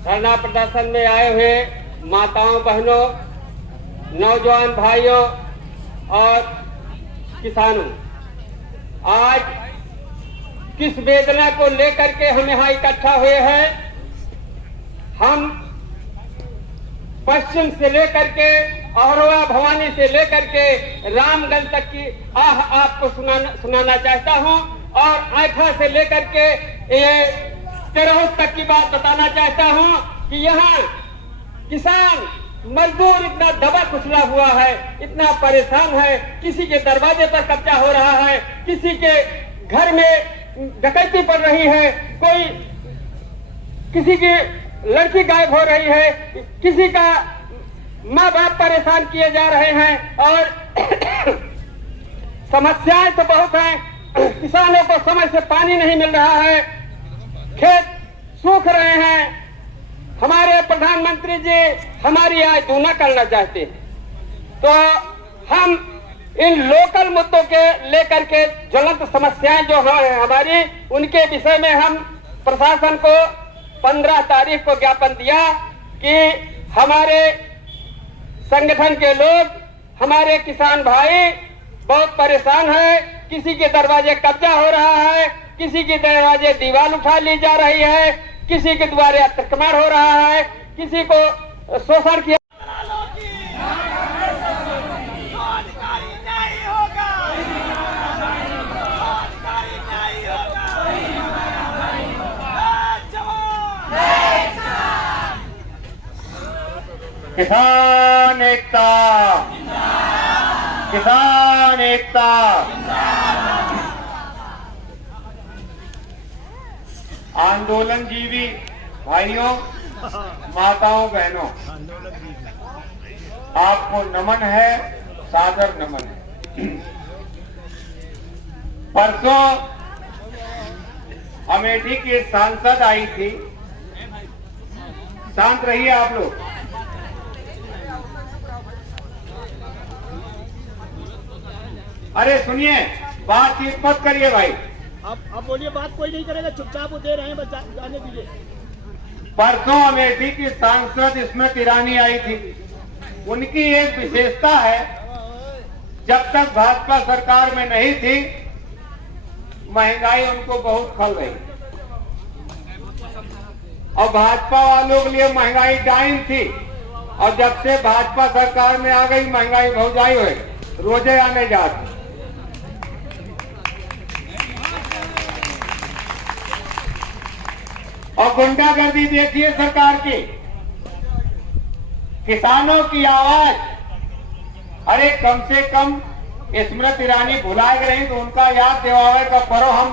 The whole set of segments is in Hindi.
धरना प्रदर्शन में आए हुए माताओं, बहनों, नौजवान भाइयों और किसानों, आज किस वेदना को लेकर के हम यहाँ इकट्ठा हुए हैं। हम पश्चिम से लेकर के अहरोवा भवानी से लेकर के रामगंज तक की आह आपको सुनाना चाहता हूँ और आँखा से लेकर के ये तेरहुत तक की बात बताना चाहता हूँ कि यहाँ किसान मजदूर इतना दबा कुचला हुआ है, इतना परेशान है। किसी के दरवाजे पर कब्जा हो रहा है, किसी के घर में डकैती पड़ रही है, कोई किसी की लड़की गायब हो रही है, किसी का माँ बाप परेशान किए जा रहे हैं और समस्याएं तो बहुत हैं। किसानों को समय से पानी नहीं मिल रहा है, खेत सूख रहे हैं। हमारे प्रधानमंत्री जी हमारी आय दूना करना चाहते हैं, तो हम इन लोकल मुद्दों के लेकर के ज्वलंत समस्याएं जो हैं हमारी, उनके विषय में हम प्रशासन को 15 तारीख को ज्ञापन दिया कि हमारे संगठन के लोग, हमारे किसान भाई बहुत परेशान है। किसी के दरवाजे कब्जा हो रहा है, किसी के दरवाजे दीवार उठा ली जा रही है, किसी के द्वारे अतिक्रमण हो रहा है, किसी को शोषण किया। किसान एकता, किसान एकता। आंदोलन जीवी भाइयों, माताओं, बहनों, आपको नमन है, सादर नमन है। परसों अमेठी की सांसद आई थी। शांत रहिए आप लोग। अरे सुनिए, बातचीत मत करिए भाई। आप बोलिए, बात कोई नहीं करेगा, चुपचाप वो दे रहे हैं, बस जाने दीजिए। परसों अमेठी की सांसद स्मृति ईरानी आई थी। उनकी एक विशेषता है, जब तक भाजपा सरकार में नहीं थी महंगाई उनको बहुत खल रही, और भाजपा वालों के लिए महंगाई डाइन थी, और जब से भाजपा सरकार में आ गई महंगाई भौजाई हुई, रोजे आने जाती। और गुंडागर्दी देखिए सरकार की, किसानों की आवाज। अरे कम से कम स्मृति ईरानी भुलाए गए तो उनका याद दिलावे का करो। हम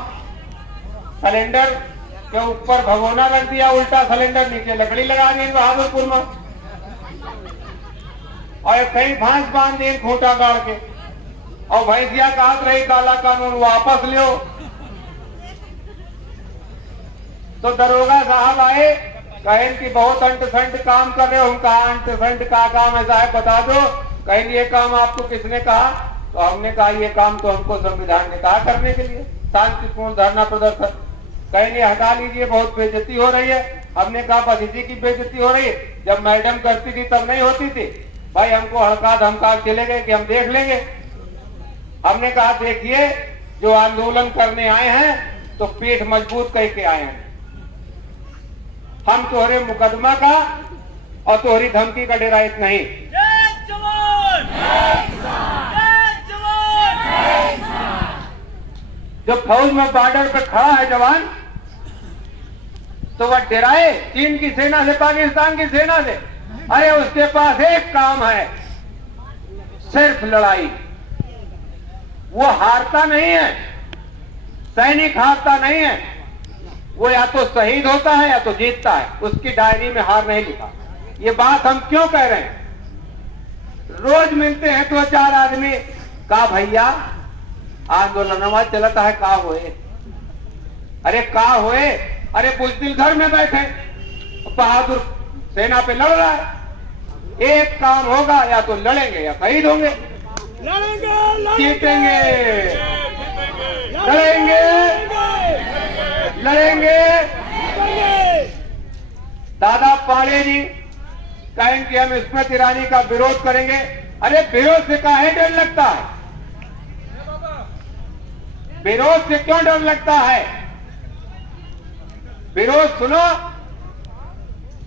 सिलेंडर के ऊपर भगोना रख दिया, उल्टा सिलेंडर नीचे लकड़ी लगा दी बहादुरपुर में, और कहीं भांस बांध दी खूंटा गाड़ के, और भैंसिया काट रही काला कानून वापस लियो। तो दरोगा साहब आए, कहें कि बहुत अंट संट काम कर रहे हो। हम कहा अंट संट का काम है साहब, बता दो। कहें ये काम आपको किसने कहा? तो हमने कहा ये काम तो हमको संविधान ने कहा करने के लिए, शांतिपूर्ण धरना प्रदर्शन। कहेंगे हटा लीजिए, बहुत बेइज्जती हो रही है। हमने कहा बस इसी की बेइज्जती हो रही है, जब मैडम करती थी तब नहीं होती थी भाई। हमको हड़का धमका चले गए कि हम देख लेंगे। हमने कहा देखिए, जो आंदोलन करने आए हैं तो पेट मजबूत करके आए हैं। हम तोहरे मुकदमा का और तोहरी धमकी का डराइत नहीं। जय जवान, जय किसान, जय जवान, जय किसान। जो फौज में बॉर्डर पे खड़ा है जवान, तो वह डराए चीन की सेना से, पाकिस्तान की सेना से? अरे उसके पास एक काम है, सिर्फ लड़ाई। वो हारता नहीं है, सैनिक हारता नहीं है। वो या तो शहीद होता है या तो जीतता है, उसकी डायरी में हार नहीं लिखा। ये बात हम क्यों कह रहे हैं? रोज मिलते हैं तो 4 आदमी, का भैया आंदोलन चलता है, का होए? अरे का होए? अरे बुजदिल घर में बैठे, बहादुर सेना पे लड़ रहा है। एक काम होगा, या तो लड़ेंगे या शहीद होंगे। जीतेंगे, लड़ेंगे, लड़ेंगे। दादा पांडे जी कहें कि हम स्मृति ईरानी का विरोध करेंगे। अरे विरोध से काहे डर लगता है? विरोध से क्यों डर लगता है? विरोध सुनो।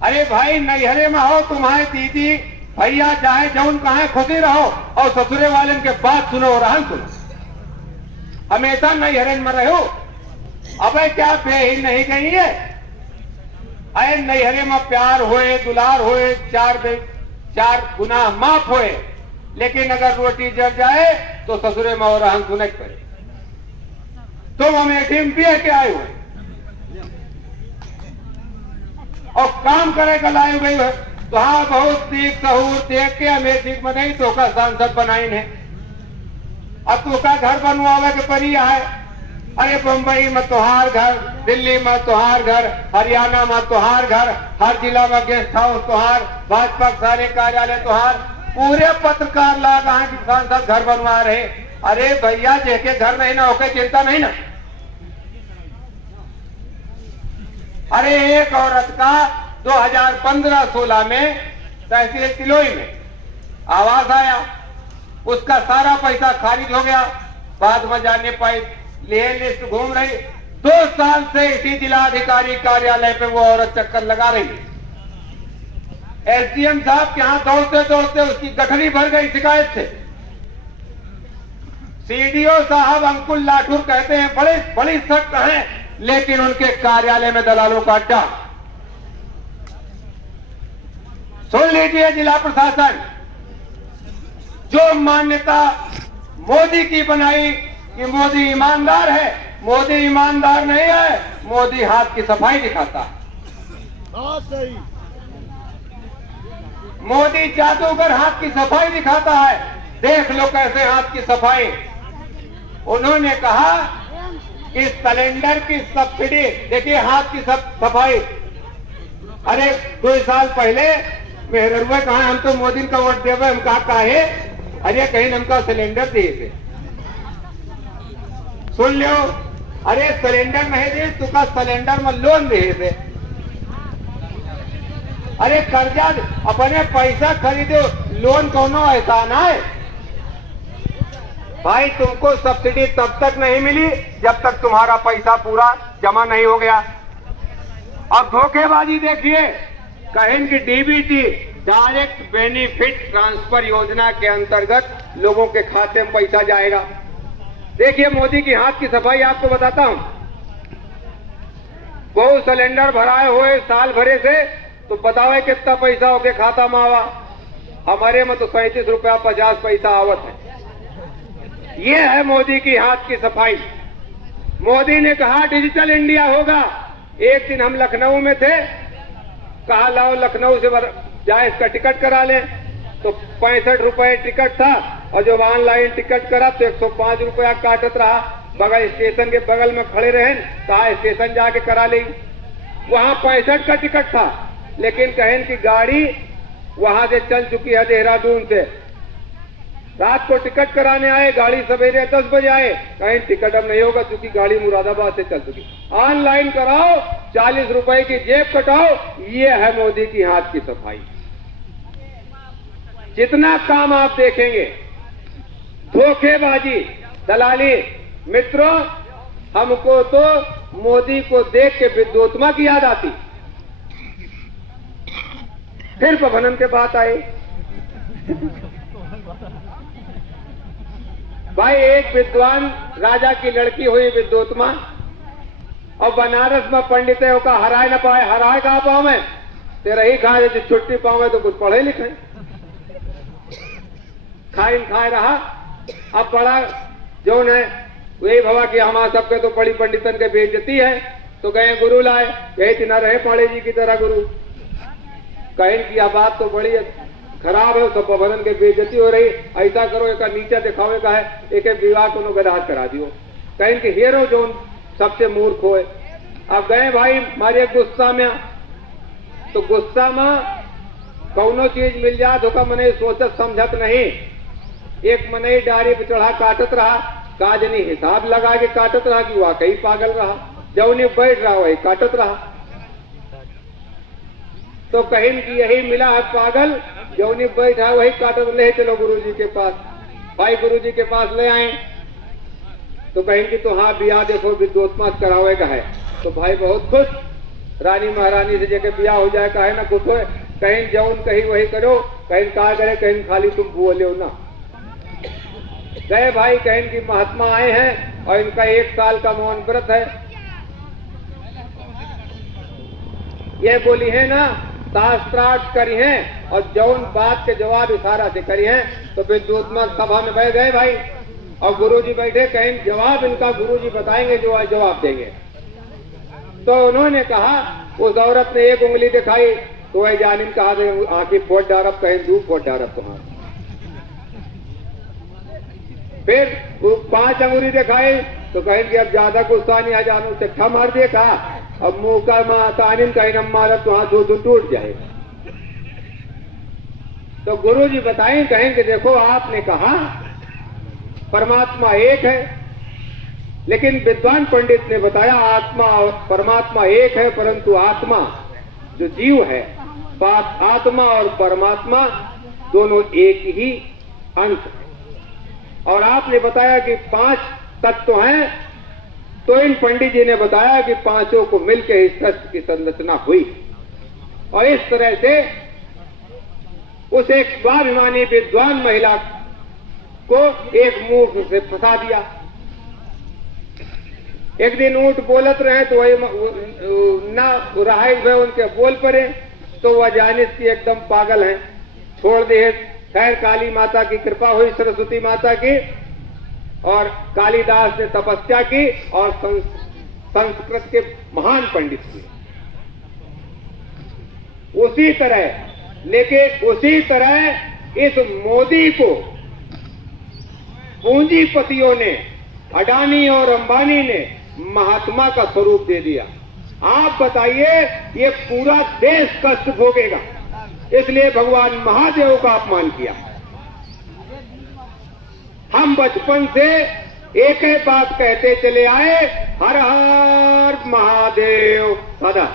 अरे भाई नैहरे में हो तुम्हारे दीदी भैया चाहे जौन कहा खुशी रहो और ससुरे वाले के बात सुनो और रहन सुनो। हमेशा नैहरे में रहो। अबे क्या बेही नहीं गई है? अरे नैहरे में प्यार होए दुलार होए चार गुनाह माफ होए, लेकिन अगर रोटी जल जाए तो ससुरे में और रहन सुने करे। तुम अमेठी में पिए के आए हुए और काम करे का लाए गई है तो हाँ बहुत सीख सहूर देख के अमेठी में नहीं तो का सांसद बनाई है। अब तो का घर बनवावे के परी है। अरे बम्बई में तोहार घर, दिल्ली में तोहार घर, हरियाणा में तोहार घर, हर जिला में गेस्ट हाउस तोहार, भाजपा सारे कार्यालय तोहार, पूरे पत्रकार लाग सांसद घर बनवा रहे। अरे भैया जेके घर नहीं ना होके चिंता नहीं ना। अरे एक औरत का 2015-16 में तहसील तिलोई में आवास आया, उसका सारा पैसा खारिज हो गया। बाद में जाने पाई ले लिस्ट घूम रही। 2 साल से इसी जिलाधिकारी कार्यालय पे वो औरत चक्कर लगा रही। एसडीएम साहब के यहां दौड़ते दौड़ते उसकी गठरी भर गई शिकायत से। सीडीओ साहब अंकुल लाठुर कहते हैं बड़े बड़ी सख्त हैं, लेकिन उनके कार्यालय में दलालों का अड्डा। सुन लीजिए जिला प्रशासन, जो मान्यता मोदी की बनाई कि मोदी ईमानदार है, मोदी ईमानदार नहीं है। मोदी हाथ की सफाई दिखाता है। बहुत सही। मोदी जादूगर हाथ की सफाई दिखाता है। देख लो कैसे हाथ की सफाई। उन्होंने कहा कि सिलेंडर की सब्सिडी, देखिए हाथ की सफाई। अरे 2 साल पहले मेहरुआ कहा हम तो मोदी का वोट देवे, हम कहा है अरे कहीं हमका सिलेंडर दिए थे। सुन लो, अरे सिलेंडर नहीं दे तो का सिलेंडर में लोन दिए थे। अरे कर्जा अपने पैसा खरीदो, लोन कोनो एहसान है? भाई तुमको सब्सिडी तब तक नहीं मिली जब तक तुम्हारा पैसा पूरा जमा नहीं हो गया। अब धोखेबाजी देखिए, कहें कि डीबीटी डायरेक्ट बेनिफिट ट्रांसफर योजना के अंतर्गत लोगों के खाते में पैसा जाएगा। देखिए मोदी की हाथ की सफाई आपको बताता हूं। बहुत सिलेंडर भराए हुए साल भरे से, तो बताओ कितना पैसा होके खाता में आवा। हमारे में तो 37 रुपया 50 पैसा आवत है। ये है मोदी की हाथ की सफाई। मोदी ने कहा डिजिटल इंडिया होगा। एक दिन हम लखनऊ में थे, कहा लाओ लखनऊ से जाए इसका टिकट करा लें, तो 65 रुपए टिकट था और जब ऑनलाइन टिकट करा तो 105 रुपया काटत रहा। बगल स्टेशन के बगल में खड़े रहे, कहा स्टेशन जाके करा ली। वहां 65 का टिकट था, लेकिन कहें कि गाड़ी वहां से चल चुकी है देहरादून से। रात को टिकट कराने आए, गाड़ी सवेरे 10 बजे आए, कहीं टिकट अब नहीं होगा क्योंकि गाड़ी मुरादाबाद से चल चुकी। ऑनलाइन कराओ, 40 रुपए की जेब कटाओ। ये है मोदी की हाथ की सफाई। जितना काम आप देखेंगे धोखेबाजी, दलाली। मित्रों, हमको तो मोदी को देख के विद्योत्मा की याद आती। फिर प्रबंधन के बात आई। भाई एक विद्वान राजा की लड़की हुई विद्योत्मा, और बनारस में पंडित है का हराए न पाए। हराए कहा पाओ मैं तेरा ही खाए, जो छुट्टी पाओ तो कुछ पढ़े लिखे। खाए रहा। अब पढ़ा जो है वही भवा कि हमारा सबके तो पढ़ी पंडितन के बेइज्जती है, तो गए गुरु लाए। यही न रहे पाड़े जी की तरह गुरु। कहें कि यह बात तो बड़ी खराब है, सब प्रबंधन के बेइज्जती हो रही। ऐसा करो, एक नीचे दिखावे का है, एक विवाह को गदाज करा दियो। कहें कि हीरो जो सबसे मूर्ख होए। अब गए भाई मारे गुस्सा में, तो गुस्सा में कौनो चीज मिल जाए तो का मने सोचत समझत नहीं। एक मने डायरी पे चढ़ा काटत रहा, काजनी हिसाब लगा के काटत रहा कि वाकई पागल रहा। जब उन्हें बैठ रहा वही काटत रहा। तो कहीं की यही मिला है पागल, जौनी बैठा है वही काटत ले चलो गुरुजी के पास। भाई गुरुजी के पास ले आए तो कहीं की तो हाँ बिया देखो विद्वोत्मास करावेगा है। तो भाई बहुत खुश, रानी महारानी से जगह बिया हो जाए कहे ना खुश हो। कहीं जौन कहीं वही करो, कहीं का करे, कहीं खाली तुम बोले हो ना। गए भाई, कहीं की महात्मा आए हैं और इनका 1 साल का मौन व्रत है। ये बोली है ना शास्त्रार्थ करी हैं और जौन बात के जवाब इशारा से करी हैं। तो विद्वोत्मास सभा में बैठ गए भाई और गुरुजी बैठे, कहीं जवाब इनका गुरुजी बताएंगे जो आज जवाब देंगे। तो उन्होंने कहा, उस औरत ने 1 उंगली दिखाई तो वह जानिम कहा आंखें फोड़ डारब, कहीं 2 फोड़ डारब तो हाँ। फिर 5 अंगुली दिखाई तो कहीं कि अब ज्यादा गुस्सा नहीं आ जानू से ठा मार दिए। कहा अब मुंह का तानिम कहीं न मारा तो हाथ टूट जाए। तो गुरुजी बताएं, कहें कि देखो आपने कहा परमात्मा एक है, लेकिन विद्वान पंडित ने बताया आत्मा और परमात्मा एक है, परंतु आत्मा जो जीव है, आत्मा और परमात्मा दोनों एक ही अंश है। और आपने बताया कि 5 तत्व हैं, तो इन पंडित जी ने बताया कि 5 को मिलकर इस सृष्टि की संरचना हुई। और इस तरह से उस एक स्वाभिमानी विद्वान महिला को एक मूर्ख से फंसा दिया। एक दिन ऊंट बोलत रहे तो वही ना राहत हुए उनके बोल पड़े, तो वह जानिस की एकदम पागल है, छोड़ दे। खैर काली माता की कृपा हुई, सरस्वती माता की, और कालिदास ने तपस्या की और संस्कृत के महान पंडित हुए। उसी तरह इस मोदी को पूंजीपतियों ने, अडानी और अंबानी ने महात्मा का स्वरूप दे दिया। आप बताइए, ये पूरा देश कष्ट भोगेगा, इसलिए भगवान महादेव का अपमान किया। हम बचपन से एक ही बात कहते चले आए, हर हर महादेव सदा।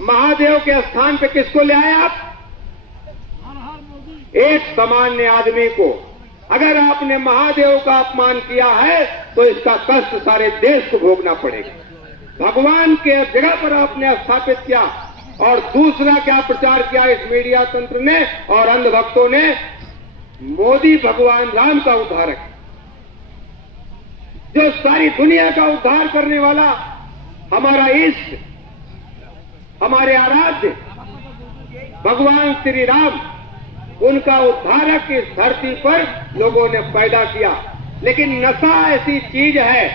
महादेव के स्थान पे किसको ले आए आप? एक सामान्य आदमी को। अगर आपने महादेव का अपमान किया है तो इसका कष्ट सारे देश को भोगना पड़ेगा। भगवान के जगह पर आपने स्थापित किया, और दूसरा क्या प्रचार किया इस मीडिया तंत्र ने और अंधभक्तों ने? मोदी भगवान राम का उद्धारक, जो सारी दुनिया का उद्धार करने वाला, हमारा इष्ट, हमारे आराध्य भगवान श्री राम, उनका उद्धारक इस धरती पर लोगों ने पैदा किया। लेकिन नशा ऐसी चीज है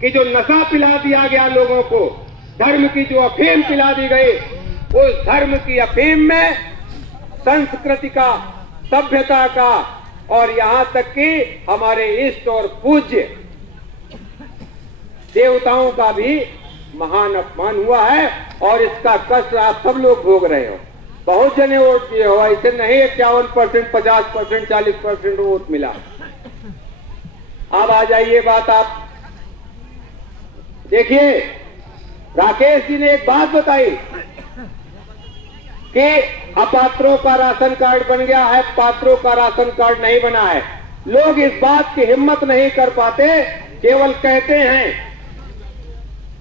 कि जो नशा पिला दिया गया लोगों को, धर्म की जो अफीम पिला दी गई, उस धर्म की अफीम में संस्कृति का, सभ्यता का और यहां तक कि हमारे इष्ट और पूज्य देवताओं का भी महान अपमान हुआ है। और इसका कष्ट आप सब लोग भोग रहे हो। बहुत जने वोट दिए हो, ऐसे नहीं 51%, 50%, 40% वोट मिला। अब आ जाइए बात, आप देखिए, राकेश जी ने एक बात बताई कि अपात्रों का राशन कार्ड बन गया है, पात्रों का राशन कार्ड नहीं बना है। लोग इस बात की हिम्मत नहीं कर पाते, केवल कहते हैं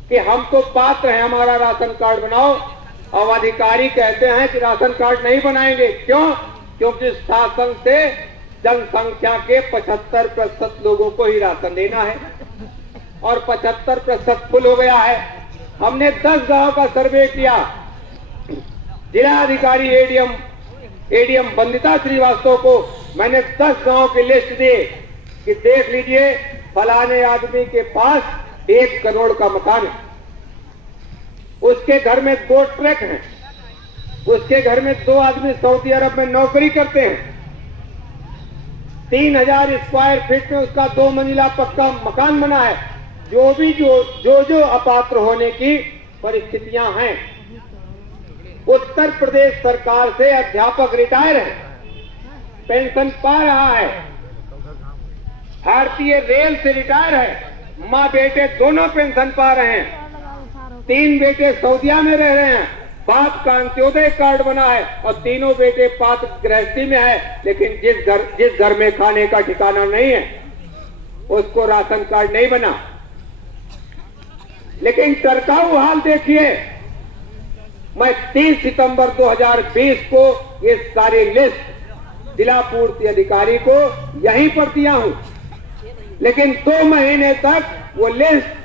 कि हम तो पात्र हैं, हमारा राशन कार्ड बनाओ। अब अधिकारी कहते हैं कि राशन कार्ड नहीं बनाएंगे। क्यों? क्योंकि शासन से जनसंख्या के 75% लोगों को ही राशन देना है और 75% फुल हो गया है। हमने 10 गांव का सर्वे किया। जिला अधिकारी एडीएम वंदिता श्रीवास्तव को मैंने 10 गांव की लिस्ट दी कि देख लीजिए, फलाने आदमी के पास 1 करोड़ का मकान है, उसके घर में 2 ट्रक हैं, उसके घर में 2 आदमी सऊदी अरब में नौकरी करते हैं, 3000 स्क्वायर फीट में उसका 2 मंजिला पक्का मकान बना है। जो अपात्र होने की परिस्थितियां हैं, उत्तर प्रदेश सरकार से अध्यापक रिटायर है, पेंशन पा रहा है, भारतीय रेल से रिटायर है, माँ बेटे दोनों पेंशन पा रहे हैं, 3 बेटे सऊदिया में रह रहे हैं, बाप का अंत्योदय कार्ड बना है और तीनों बेटे पात्र गृहस्थी में है, लेकिन जिस घर में खाने का ठिकाना नहीं है उसको राशन कार्ड नहीं बना। लेकिन टरकाऊ हाल देखिए, मैं 30 सितंबर 2020 को ये सारी लिस्ट जिला पूर्ति अधिकारी को यहीं पर दिया हूं, लेकिन 2 महीने तक वो लिस्ट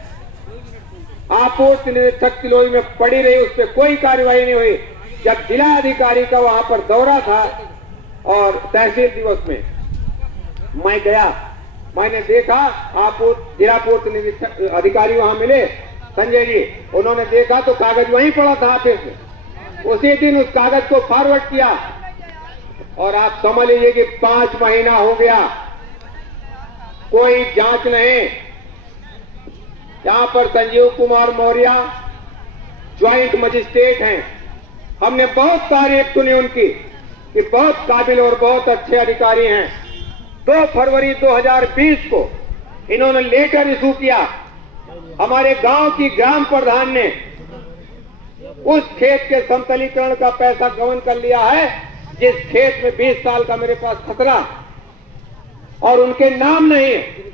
आपूर्ति निरीक्षक किलोई में पड़ी रही, उस पर कोई कार्रवाई नहीं हुई। जब जिला अधिकारी का वहां पर दौरा था और तहसील दिवस में मैं गया, मैंने देखा जिला पूर्ति निरीक्षक अधिकारी वहां मिले संजय जी, उन्होंने देखा तो कागज वहीं पड़ा था ऑफिस में। उसी दिन उस कागज को फॉरवर्ड किया और आप समझ लीजिए कि 5 महीना हो गया, कोई जांच नहीं। यहां पर संजीव कुमार मौर्य ज्वाइंट मजिस्ट्रेट हैं, हमने बहुत तारीफ सुनी उनकी कि बहुत काबिल और बहुत अच्छे अधिकारी हैं। 2 फरवरी 2020 को इन्होंने लेटर इशू किया, हमारे गांव की ग्राम प्रधान ने उस खेत के समतलीकरण का पैसा गबन कर लिया है जिस खेत में 20 साल का मेरे पास खतरा और उनके नाम नहीं है।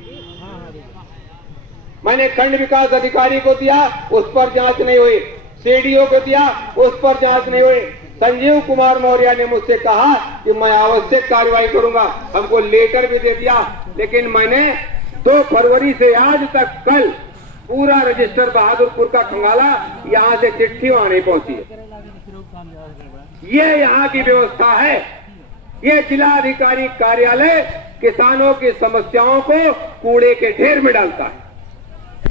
मैंने खंड विकास अधिकारी को दिया, उस पर जांच नहीं हुई। सीडीओ को दिया, उस पर जांच नहीं हुई। संजीव कुमार मौर्य ने मुझसे कहा कि मैं आवश्यक कार्रवाई करूंगा, हमको लेटर भी दे दिया, लेकिन मैंने 2 फरवरी से आज तक कल पूरा रजिस्टर बहादुरपुर का खंगाला, यहां से चिट्ठी वहां नहीं पहुंची है। ये यहाँ की व्यवस्था है। ये जिला अधिकारी कार्यालय किसानों की समस्याओं को कूड़े के ढेर में डालता है।